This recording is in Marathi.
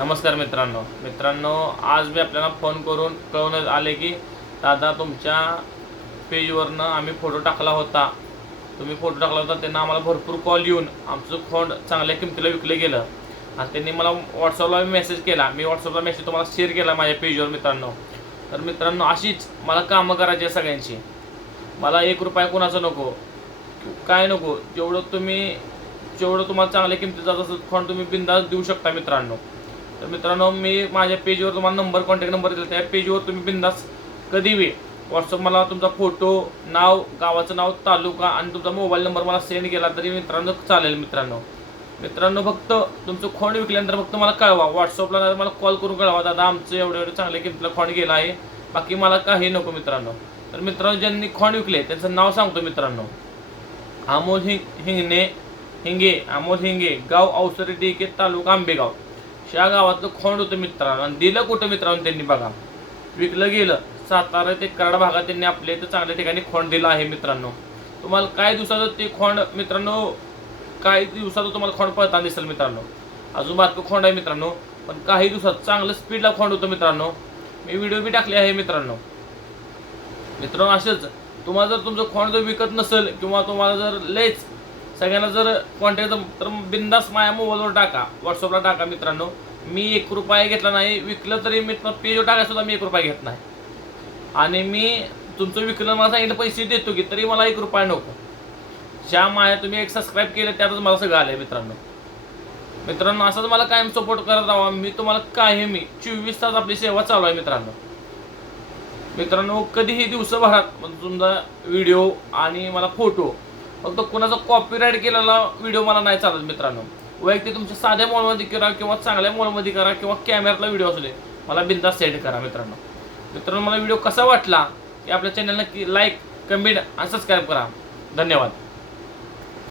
नमस्कार मित्रांनो. मित्रांनो आज मी आपल्याला फोन करून कळवण्यात आले की दादा तुमच्या पेजवरनं आम्ही फोटो टाकला होता. तुम्ही फोटो टाकला होता त्यांना आम्हाला भरपूर कॉल येऊन आमचं फोन चांगल्या किमतीला विकलं गेलं. आणि त्यांनी मला व्हॉट्सअपला मेसेज केला. मी व्हॉट्सअपला मेसेज तुम्हाला शेअर केला माझ्या पेजवर मित्रांनो. तर मित्रांनो अशीच मला कामं करायची आहे सगळ्यांची. मला एक रुपया कोणाचं नको काय नको जेवढं तुम्ही जेवढं तुम्हाला चांगल्या किमतीत जात असेल फोन तुम्ही बिंदास देऊ शकता मित्रांनो. तर मित्रांनो मी माझ्या पेजवर तुम्हाला नंबर कॉन्टॅक्ट नंबर दिला. त्या पेजवर तुम्ही बिंदास कधी वे व्हॉट्सअप मला तुमचा फोटो नाव गावाचं नाव तालुका आणि तुमचा मोबाईल नंबर मला सेंड केला तरी मित्रांनो चालेल मित्रांनो. मित्रांनो फक्त तुमचं खोंड विकल्यानंतर फक्त मला कळवा. व्हॉट्सअपला मला कॉल करून कळवा. दादा आमचं एवढं एवढं चांगल्या किमतीला खोंड गेला आहे. बाकी मला काही नको मित्रांनो. तर मित्रांनो ज्यांनी खोंड विकले त्यांचं नाव सांगतो मित्रांनो. अमोल हिंग हिंगणे हिंगे अमोल हिंगे गाव अवसरे डी के तालुका आंबेगाव. या गावातलं खोंड होतं मित्रांनो. आणि दिलं कुठं मित्रांनो त्यांनी बघा. विकलं गेलं. सातारा ते कराड भागात त्यांनी आपल्या इथं चांगल्या ठिकाणी खोंड दिलं आहे मित्रांनो. तुम्हाला काही दिवसाचं ते खोंड मित्रांनो काही दिवसाचं तुम्हाला खोंड पळताना दिसेल मित्रांनो. अजून बारकं खोंड आहे मित्रांनो. पण काही दिवसात चांगलं स्पीडला खोंड होतं मित्रांनो. मी व्हिडिओ बी टाकले आहे मित्रांनो. मित्रांनो असेच. तुम्हाला जर तुमचं खोंड जर विकत नसेल किंवा तुम्हाला जर लयच सगळ्यांना जर कॉन्टॅक्ट तर बिंदास माया मोबाईलवर टाका. व्हॉट्सअपला टाका मित्रांनो. मी एक रुपया घेतला नाही विकलं तरी मी पेज टाकायसुद्धा मी एक रुपया घेत नाही. आणि मी तुमचं विकलं मला सांगितलं पैसे देतो की तरी मला एक रुपया नको. ज्या माया तुम्ही एक सबस्क्राईब केलं त्यातच मला सगळं आलंय मित्रांनो. मित्रांनो असंच मला कायम सपोर्ट करत राहा. मी तुम्हाला कायमी चोवीस तास आपली सेवा चालू आहे मित्रांनो. मित्रांनो कधीही दिवसभरात म्हणजे तुमचा व्हिडिओ आणि मला फोटो फक्त कोणाचा कॉपीराईट केलेला व्हिडिओ मला नाही चालत मित्रांनो. वैयक्तिक तुमच्या साध्या मॉलमध्ये करा किंवा चांगल्या मॉलमध्ये करा किंवा कॅमेऱ्यातला व्हिडिओ असू दे मला बिंदा सेंड करा मित्रांनो. मित्रांनो मला व्हिडिओ कसा वाटला की आपल्या चॅनलला की लाईक कमेंट आणि सबस्क्राईब करा. धन्यवाद.